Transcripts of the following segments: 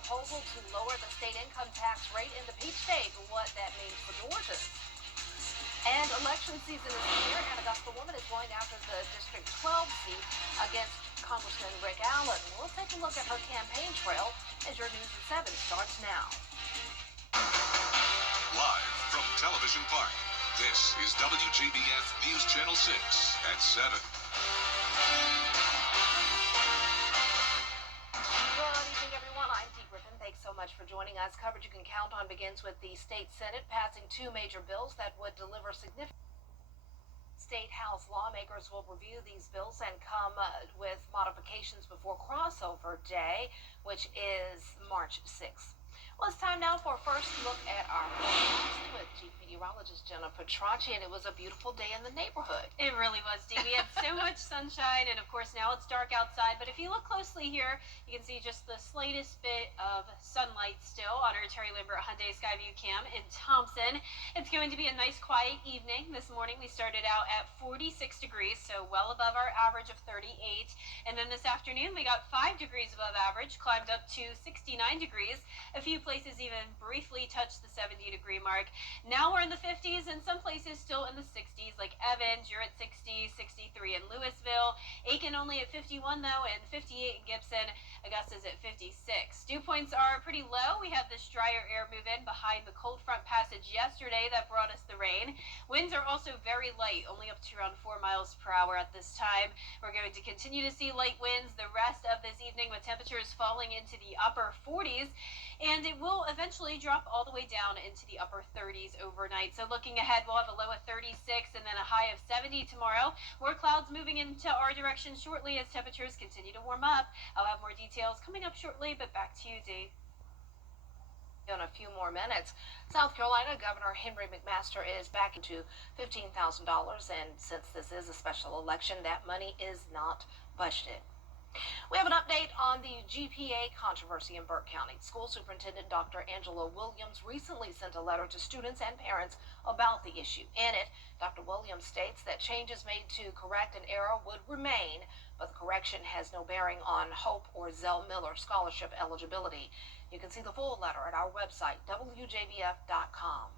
proposal to lower the state income tax rate in the Peach State, what that means for Georgia. And election season is here, and Augusta woman is going after the District 12 seat against Congressman Rick Allen. We'll take a look at her campaign trail as your News at 7 starts now. Live from Television Park, this is WJBF News Channel 6 at 7. Good evening, everyone. I'm Dee Griffin. Thanks so much for joining us. Coverage you can count on begins with the state Senate passing two major bills that would deliver significant. State House lawmakers will review these bills and come with modifications before crossover day, which is March 6th. Well, it's time now for a first look at our forecast with Chief Meteorologist Jenna Petracci, and it was a beautiful day in the neighborhood. It really was, Dee. We had so much sunshine, and of course now it's dark outside, but if you look closely here, you can see just the slightest bit of sunlight still on our Terry Lambert Hyundai Skyview Cam in Thompson. It's going to be a nice quiet evening. This morning we started out at 46 degrees, so well above our average of 38, and then this afternoon we got 5 degrees above average, climbed up to 69 degrees. A few places even briefly touched the 70-degree mark. Now we're in the 50s, and some places still in the 60s, like Evans, you're at 60, 63 in Louisville, Aiken only at 51 though, and 58 in Gibson. Augusta's at 56. Dew points are pretty low. We had this drier air move in behind the cold front passage yesterday that brought us the rain. Winds are also very light, only up to around 4 miles per hour at this time. We're going to continue to see light winds the rest of this evening with temperatures falling into the upper 40s. And it will eventually drop all the way down into the upper 30s overnight. So looking ahead, we'll have a low of 36 and then a high of 70 tomorrow. More clouds moving into our direction shortly as temperatures continue to warm up. I'll have more details coming up shortly, but back to you, Dee. In a few more minutes, South Carolina Governor Henry McMaster is back into $15,000, and since this is a special election, that money is not budgeted. We have an update on the GPA controversy in Burke County. School Superintendent Dr. Angela Williams recently sent a letter to students and parents about the issue. In it, Dr. Williams states that changes made to correct an error would remain, but the correction has no bearing on Hope or Zell Miller scholarship eligibility. You can see the full letter at our website, WJBF.com.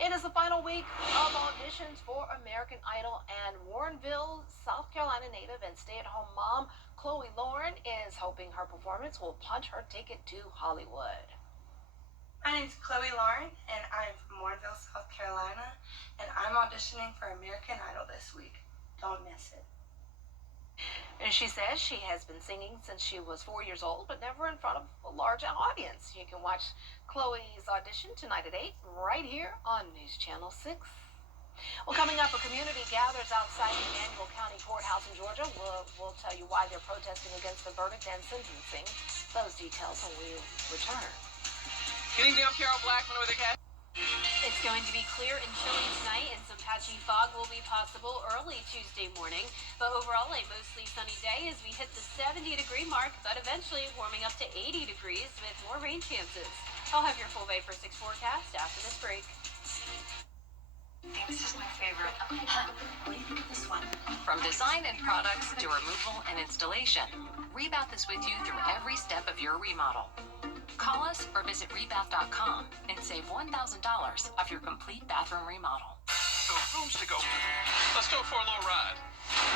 It is the final week of auditions for American Idol, and Warrenville, South Carolina native and stay-at-home mom Chloe Lauren is hoping her performance will punch her ticket to Hollywood. My name is Chloe Lauren, and I'm from Warrenville, South Carolina, and I'm auditioning for American Idol this week. Don't miss it. And she says she has been singing since she was 4 years old, but never in front of a large audience. You can watch Chloe's audition tonight at 8 right here on News Channel 6. Well, coming up, a community gathers outside the Emanuel County Courthouse in Georgia. We'll tell you why they're protesting against the verdict and sentencing. Those details when we return. Getting down Carol Blackman with a cat. It's going to be clear and chilly tonight, and some patchy fog will be possible early Tuesday morning. But overall, a mostly sunny day as we hit the 70-degree mark, but eventually warming up to 80 degrees with more rain chances. I'll have your full Bay for 6 forecast after this break. This is my favorite. What do you think of this one? From design and products to removal and installation, Rebath is with you through every step of your remodel. Call us or visit rebath.com and save $1,000 off your complete bathroom remodel. So rooms to go to. Let's go for a little ride.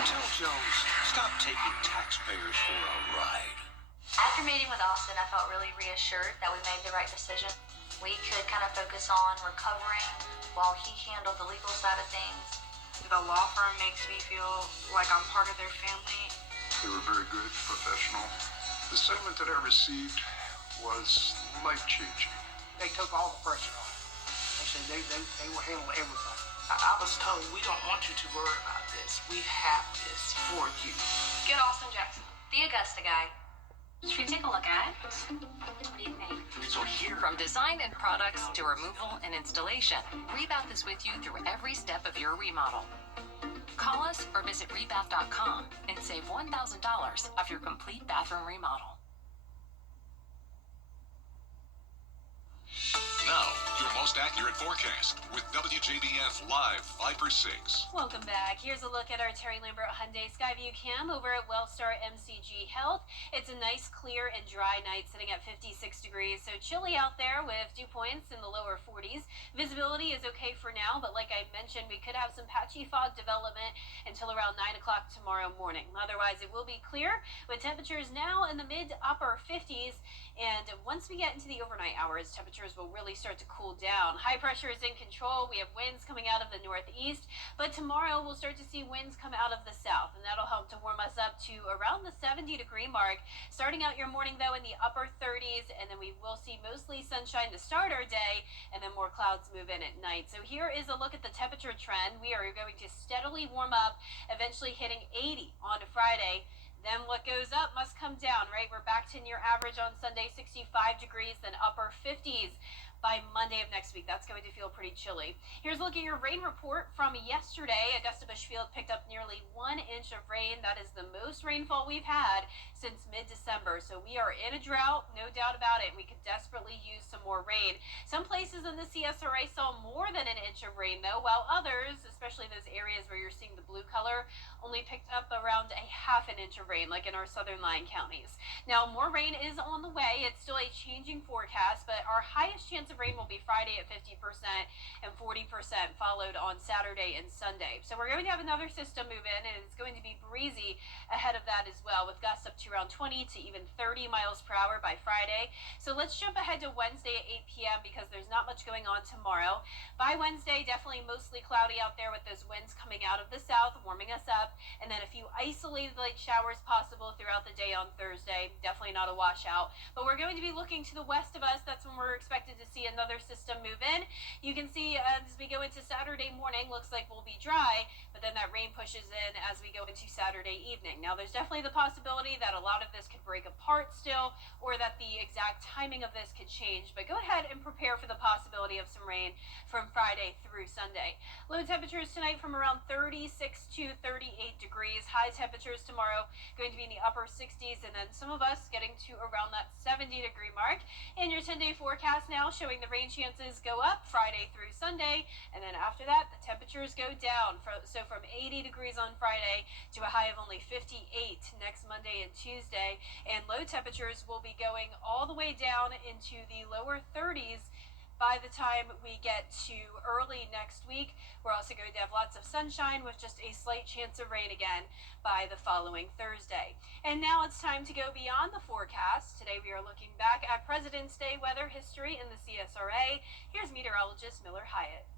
Tell Jones, stop taking taxpayers for a ride. After meeting with Austin, I felt really reassured that we made the right decision. We could kind of focus on recovering while he handled the legal side of things. The law firm makes me feel like I'm part of their family. They were very good, professional. The settlement that I received was life-changing. They took all the pressure off. They said they will handle everything. I was told, we don't want you to worry about this. We have this for you. Get Austin Jackson, the Augusta guy. Should we take a look at it? What do you think? So here, from design and products to removal and installation, Rebath is with you through every step of your remodel. Call us or visit rebath.com and save $1,000 off your complete bathroom remodel. Now, your most accurate forecast with WJBF Live Viper 6. Welcome back. Here's a look at our Terry Lambert Hyundai Skyview Cam over at Wellstar MCG Health. It's a nice, clear, and dry night sitting at 56 degrees, so chilly out there with dew points in the lower 40s. Visibility is okay for now, but like I mentioned, we could have some patchy fog development until around 9 o'clock tomorrow morning. Otherwise, it will be clear with temperatures now in the mid to upper 50s, and once we get into the overnight hours, temperatures will really start to cool down. High pressure is in control. We have winds coming out of the northeast, but tomorrow we'll start to see winds come out of the south, and that'll help to warm us up to around the 70-degree mark. Starting out your morning, though, in the upper 30s, and then we will see mostly sunshine to start our day, and then more clouds move in at night. So here is a look at the temperature trend. We are going to steadily warm up, eventually hitting 80 on Friday. Then what goes up must come down, right? We're back to near average on Sunday, 65 degrees, then upper 50s by Monday of next week. That's going to feel pretty chilly. Here's a look at your rain report from yesterday. Augusta Bushfield picked up nearly 1 inch of rain. That is the most rainfall we've had since mid-December. So we are in a drought, no doubt about it. We could desperately use some more rain. Some places in the CSRA saw more than an inch of rain, though, while others, especially those areas where you're seeing the blue color, only picked up around a half an inch of rain, like in our southern line counties. Now, more rain is on the way. It's still a changing forecast, but our highest chance of rain will be Friday at 50% and 40%, followed on Saturday and Sunday. So we're going to have another system move in, and it's going to be breezy ahead of that as well, with gusts up to around 20 to even 30 miles per hour by Friday. So let's jump ahead to Wednesday at 8 p.m. because there's not much going on tomorrow. By Wednesday, definitely mostly cloudy out there with those winds coming out of the south, warming us up, and then a few isolated light showers possible throughout the day on Thursday. Definitely not a washout, but we're going to be looking to the west of us. That's when we're expected to see another system move in. You can see as we go into Saturday morning, looks like we'll be dry, but then that rain pushes in as we go into Saturday evening. Now, there's definitely the possibility that a lot of this could break apart still, or that the exact timing of this could change, but go ahead and prepare for the possibility of some rain from Friday through Sunday. Low temperatures tonight from around 36 to 38 degrees. High temperatures tomorrow going to be in the upper 60s, and then some of us getting to around that 70-degree mark. In your 10-day forecast now showing the rain chances go up Friday through Sunday, and then after that the temperatures go down. So from 80 degrees on Friday to a high of only 58 next Monday and Tuesday, and low temperatures will be going all the way down into the lower 30s by the time we get to early next week. We're also going to have lots of sunshine with just a slight chance of rain again by the following Thursday. And now it's time to go beyond the forecast. Today we are looking back at President's Day weather history in the CSRA. Here's meteorologist Miller Hyatt.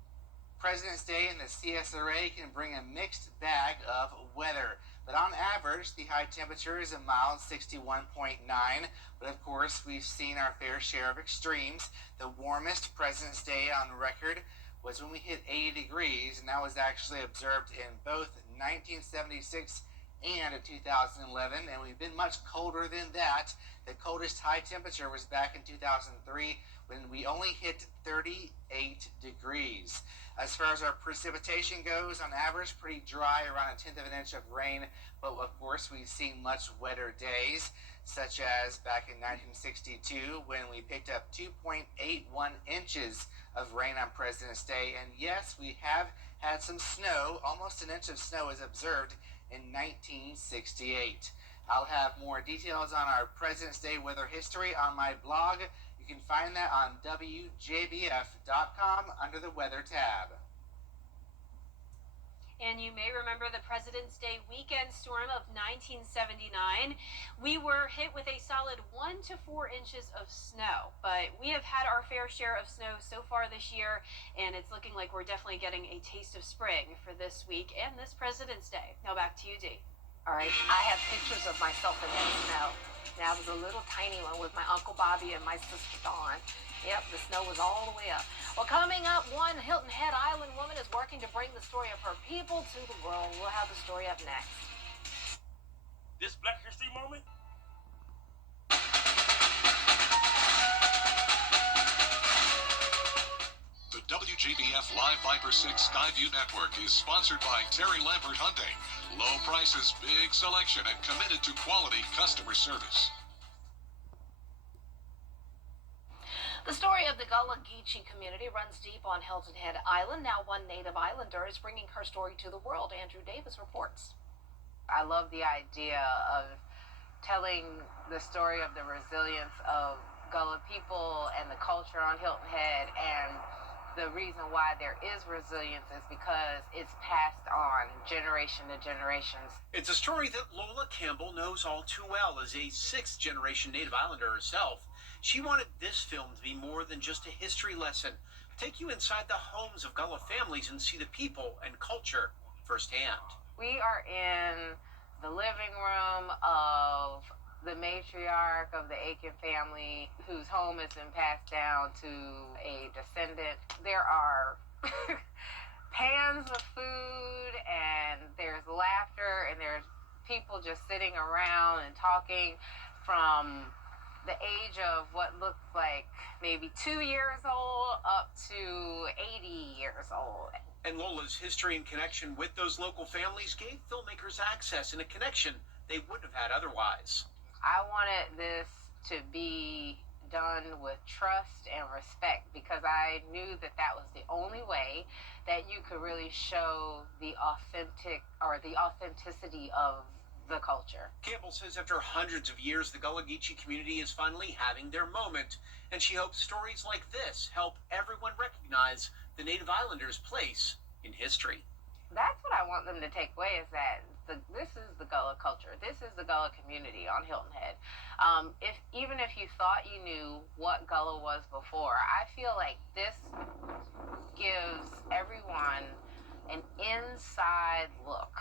President's Day in the CSRA can bring a mixed bag of weather. But on average, the high temperature is a mild 61.9. But of course, we've seen our fair share of extremes. The warmest President's Day on record was when we hit 80 degrees, and that was actually observed in both 1976 and 2011. And we've been much colder than that. The coldest high temperature was back in 2003 when we only hit 38 degrees. As far as our precipitation goes, on average, pretty dry, around a tenth of an inch of rain. But of course, we've seen much wetter days, such as back in 1962 when we picked up 2.81 inches of rain on President's Day. And yes, we have had some snow. Almost an inch of snow is observed in 1968. I'll have more details on our President's Day weather history on my blog. You can find that on WJBF.com under the Weather tab. And you may remember the President's Day weekend storm of 1979. We were hit with a solid 1 to 4 inches of snow, but we have had our fair share of snow so far this year, and it's looking like we're definitely getting a taste of spring for this week and this President's Day. Now back to you, Dee. All right, I have pictures of myself in that snow. Now, I was a little tiny one with my Uncle Bobby and my sister Dawn. Yep, the snow was all the way up. Well, coming up, one Hilton Head Island woman is working to bring the story of her people to the world. We'll have the story up next. This Black History moment? The WJBF Live Viper 6 Skyview Network is sponsored by Terry Lambert Hyundai. Low prices, big selection, and committed to quality customer service. The story of the Gullah Geechee community runs deep on Hilton Head Island. Now one native islander is bringing her story to the world. Andrew Davis reports. I love the idea of telling the story of the resilience of Gullah people and the culture on Hilton Head, and the reason why there is resilience is because it's passed on generation to generations. It's a story that Lola Campbell knows all too well. As a sixth-generation Native Islander herself, she wanted this film to be more than just a history lesson. Take you inside the homes of Gullah families and see the people and culture firsthand. We are in the living room of the matriarch of the Aiken family, whose home has been passed down to a descendant. There are pans of food, and there's laughter, and there's people just sitting around and talking from the age of what looks like maybe 2 years old up to 80 years old. And Lola's history and connection with those local families gave filmmakers access and a connection they wouldn't have had otherwise. I wanted this to be done with trust and respect, because I knew that that was the only way that you could really show the authenticity of the culture. Campbell says after hundreds of years, the Gullah Geechee community is finally having their moment, and she hopes stories like this help everyone recognize the Native Islanders' place in history. That's what I want them to take away, is that this is the Gullah culture. This is the Gullah community on Hilton Head. Even if you thought you knew what Gullah was before, I feel like this gives everyone an inside look.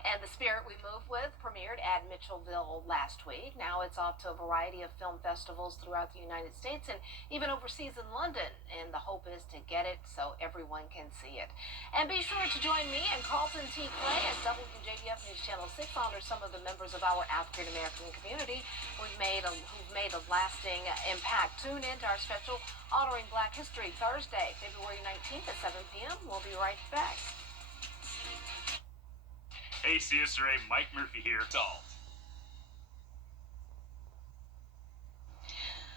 And The Spirit We Move With premiered at Mitchellville last week. Now it's off to a variety of film festivals throughout the United States and even overseas in London. And the hope is to get it so everyone can see it. And be sure to join me and Carlton T. Clay as WJBF News Channel 6 honors some of the members of our African American community who've made a lasting impact. Tune in to our special Honoring Black History Thursday, February 19th at 7 p.m. We'll be right back. Hey, CSRA, Mike Murphy here.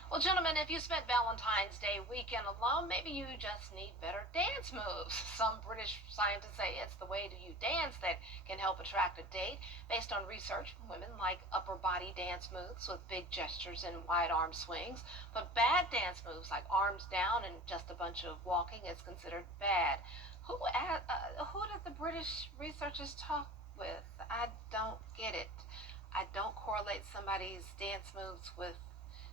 Well, gentlemen, if you spent Valentine's Day weekend alone, maybe you just need better dance moves. Some British scientists say it's the way that you dance that can help attract a date. Based on research, women like upper body dance moves with big gestures and wide arm swings, but bad dance moves like arms down and just a bunch of walking is considered bad. Who did the British researchers talk with? I don't get it. I don't correlate somebody's dance moves with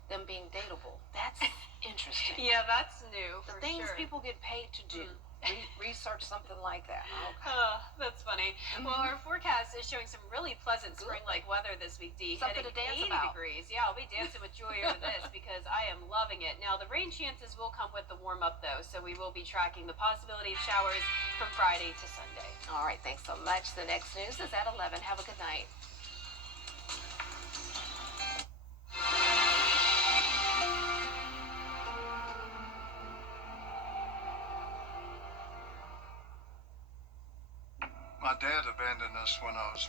them being dateable. That's interesting. Yeah, that's new. The for things sure. people get paid to do. Research something like that. Okay. That's funny. Well, our forecast is showing some really pleasant spring-like weather this week, Dee. Something Heading to dance 80 about. degrees. Yeah, I'll be dancing with joy over this because I am loving it. Now, the rain chances will come with the warm-up, though, so we will be tracking the possibility of showers from Friday to Sunday. All right, thanks so much. The next news is at 11. Have a good night. My dad abandoned us when I was